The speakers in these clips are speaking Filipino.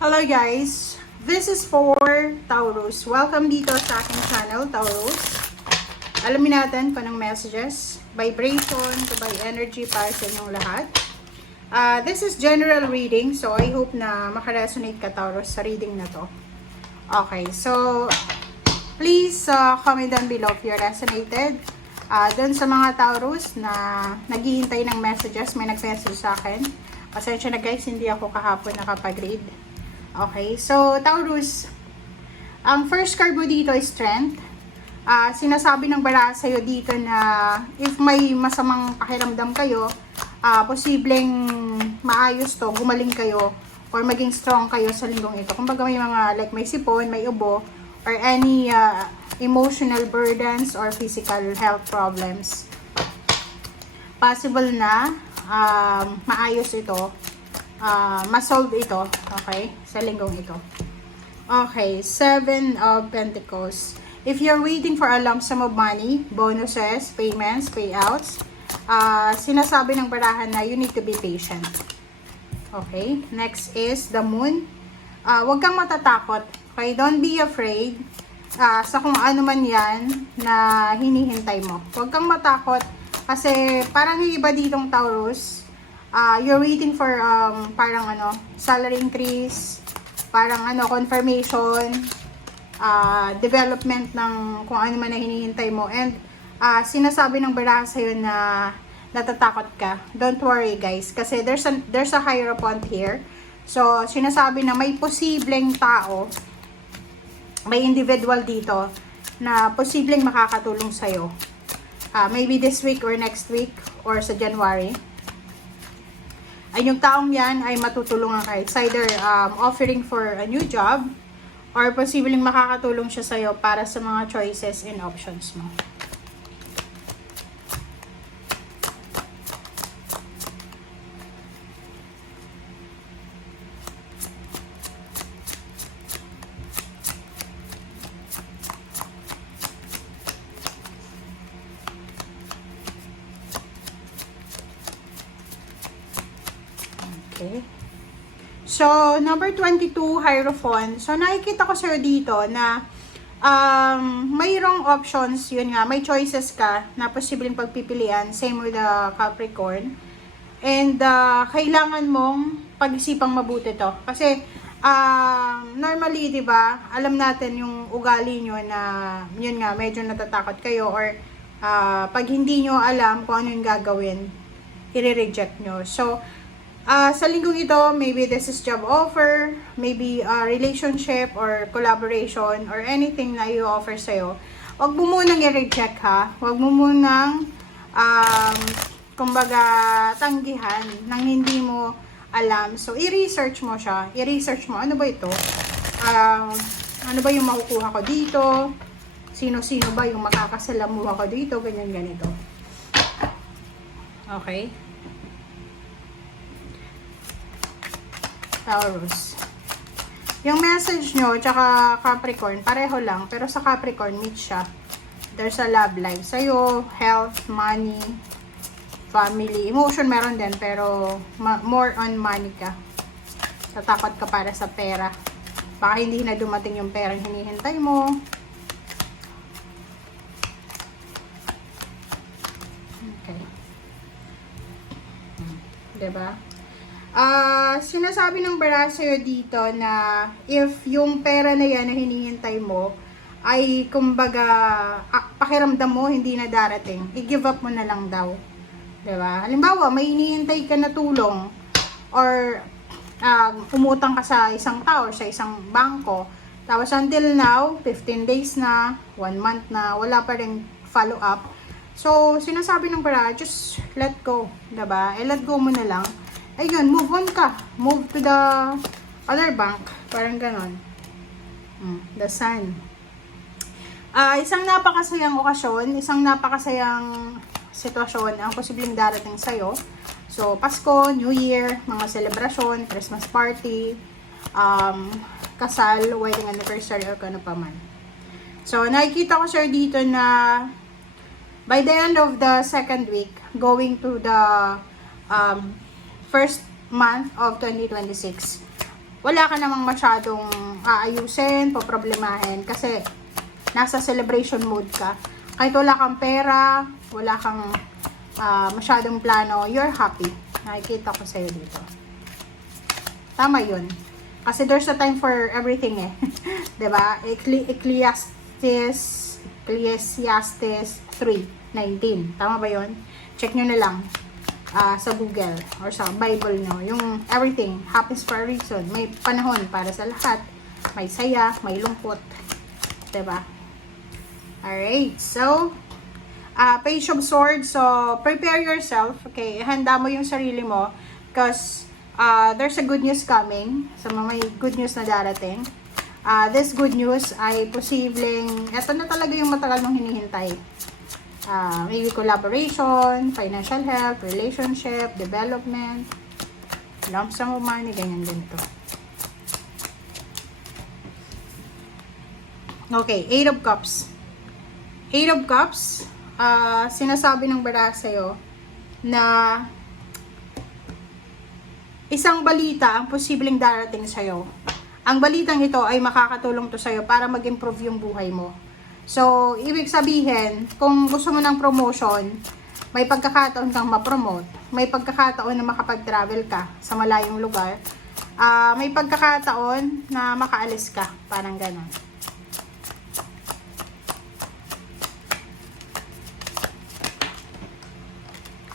Hello guys, this is for Taurus. Welcome dito sa aking channel, Taurus. Alamin natin kung anong messages, vibration, by energy para sa inyong lahat. This is general reading, so I hope na makaresonate ka, Taurus, sa reading na to. Okay, so please comment down below if you're resonated. Doon sa mga Taurus na naghihintay ng messages, may nag-message sa akin. Pasensya na guys, hindi ako kahapon nakapag-read. Okay, so Taurus, ang first card mo dito is Strength. Sinasabi ng baraha sa'yo dito na if may masamang pakiramdam kayo, posibleng maayos to, gumaling kayo, or maging strong kayo sa linggong ito. Kumbaga may mga like may sipon, may ubo, or any emotional burdens or physical health problems. Possible na maayos ito. Ma-solve ito, okay, sa linggong ito. Okay, 7 of Pentacles. If you're waiting for a lump sum of money, bonuses, payments, payouts, sinasabi ng barahan na you need to be patient. Okay, next is the Moon. Huwag kang matatakot, okay, don't be afraid sa kung ano man yan na hinihintay mo. Huwag kang matakot kasi parang yung iba ditong Taurus, you're waiting for parang salary increase, parang confirmation, development ng kung ano man na hinihintay mo, and sinasabi ng baraha sa'yo na natatakot ka. Don't worry guys, kasi there's a hierophant here. So sinasabi na may posibleng tao, may individual dito na posibleng makakatulong sa'yo. Maybe this week or next week or sa January. Ay yung taong yan ay matutulungan ka. It's either offering for a new job or posibleng makakatulong siya sa'yo para sa mga choices and options mo. Okay. So, number 22, Hierophant. So, nakikita ko sa'yo dito na mayroong options, yun nga, may choices ka na posibleng pagpipilian. Same with the Capricorn. And, kailangan mong pag-isipang mabuti to. Kasi, normally, di ba, alam natin yung ugali nyo na, yun nga, medyo natatakot kayo or pag hindi nyo alam kung ano yung gagawin, i-reject nyo. So, sa linggong ito, maybe this is job offer, maybe relationship or collaboration or anything na i-offer sa'yo. Huwag mo munang i-reject ha. Huwag mo munang, kumbaga, tanggihan nang hindi mo alam. So, i-research mo siya. I-research mo, ano ba ito? Ano ba yung makukuha ko dito? Sino-sino ba yung makakasalamuha ko dito? Ganyan-ganito. Okay? Taurus. Yung message nyo, tsaka Capricorn, pareho lang. Pero sa Capricorn, meet siya. There's a love life. Sa'yo, health, money, family. Emotion meron din, pero more on money ka. Tatakot ka para sa pera. Baka hindi na dumating yung perang hinihintay mo. Okay. Diba? Sinasabi ng baraha sa'yo dito na if yung pera na yan na hinihintay mo ay kumbaga pakiramdam mo hindi na darating, i-give up mo na lang daw, diba? Halimbawa may hinihintay ka na tulong or umutang ka sa isang tao or sa isang bangko, tapos until now 15 days na, 1 month na, wala pa rin follow up. So sinasabi ng baraha, just let go, diba? Let go mo na lang. Ayun, move on ka. Move to the other bank. Parang ganon. The Sun. Isang napakasayang okasyon, isang napakasayang sitwasyon ang posibleng darating sa'yo. So, Pasko, New Year, mga celebration, Christmas party, kasal, wedding anniversary, or kano pa man. So, nakikita ko sir dito na by the end of the second week, going to the first month of 2026, wala ka namang masyadong aayusin, poproblemahin kasi nasa celebration mode ka. Kahit wala kang pera, wala kang masyadong plano, you're happy. Nakikita ko sa'yo dito. Tama yun. Kasi there's a time for everything eh. Diba? Ecclesiastes 3:19. Tama ba yun? Check nyo na lang sa Google or sa Bible nyo. Yung everything happens for a reason. May panahon para sa lahat. May saya, may lungkot. Diba? Alright. So, Page of Swords. So, prepare yourself. Okay? Handa mo yung sarili mo. Because, there's a good news coming. So, may good news na darating. This good news ay posibleng, eto na talaga yung matagal mong hinihintay. Maybe collaboration, financial help, relationship, development, lump sum of money, ganyan ganito. Okay, 8 of Cups. 8 of Cups, sinasabi ng baraha sa'yo na isang balita ang posibleng darating sa'yo. Ang balitang ito ay makakatulong to sa'yo para mag-improve yung buhay mo. So, ibig sabihin, kung gusto mo ng promotion, may pagkakataon kang ma-promote, may pagkakataon na makapag-travel ka sa malayong lugar, may pagkakataon na makaalis ka, parang ganon.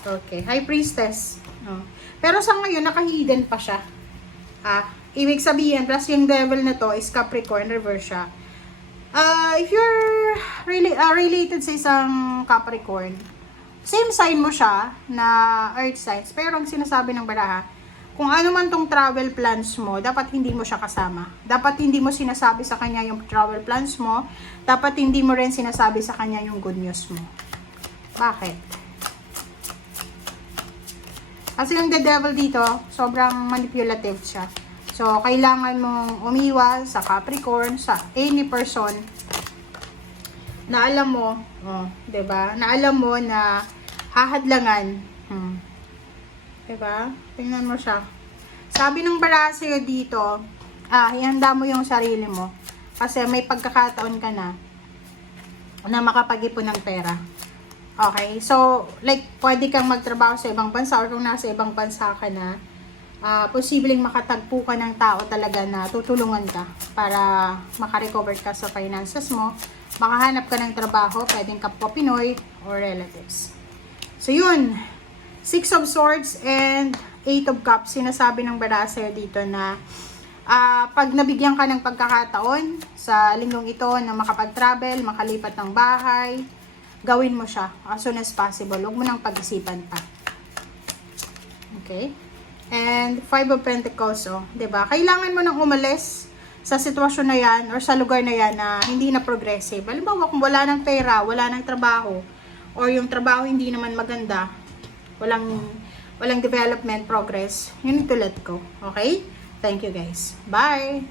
Okay, High Priestess. Pero sa ngayon, naka-hidden pa siya. Ibig sabihin, plus yung devil na to is Capricorn, reverse siya. If you're really related sa isang Capricorn, same sign mo siya na earth signs. Pero ang sinasabi ng baraha, kung ano man tong travel plans mo, dapat hindi mo siya kasama. Dapat hindi mo sinasabi sa kanya yung travel plans mo. Dapat hindi mo rin sinasabi sa kanya yung good news mo. Bakit? Kasi yung the devil dito, sobrang manipulative siya. So, kailangan mong umiwas sa Capricorn, sa any person na alam mo, diba? Na alam mo na hahadlangan. Diba? Tingnan mo siya. Sabi ng baraha sa'yo dito, ihanda mo yung sarili mo. Kasi may pagkakataon ka na makapag-ipon ng pera. Okay? So, like, pwede kang magtrabaho sa ibang bansa or kung nasa ibang bansa ka na, posibleng makatagpo ka ng tao talaga na tutulungan ka para makarecover ka sa finances mo, makahanap ka ng trabaho, pwedeng kapwa Pinoy or relatives. So yun, 6 of Swords and 8 of Cups, sinasabi ng baraha sa'yo dito na pag nabigyan ka ng pagkakataon sa linggong ito na makapag-travel, makalipat ng bahay, gawin mo siya as soon as possible. Huwag mo nang pag-isipan pa. Okay? And 5 of Pentacles, diba? Kailangan mo nang umalis sa sitwasyon na yan or sa lugar na yan na hindi na progressive. Halimbawa, kung wala ng pera, wala ng trabaho, or yung trabaho hindi naman maganda, walang development, progress, you need to let go. Okay? Thank you guys. Bye!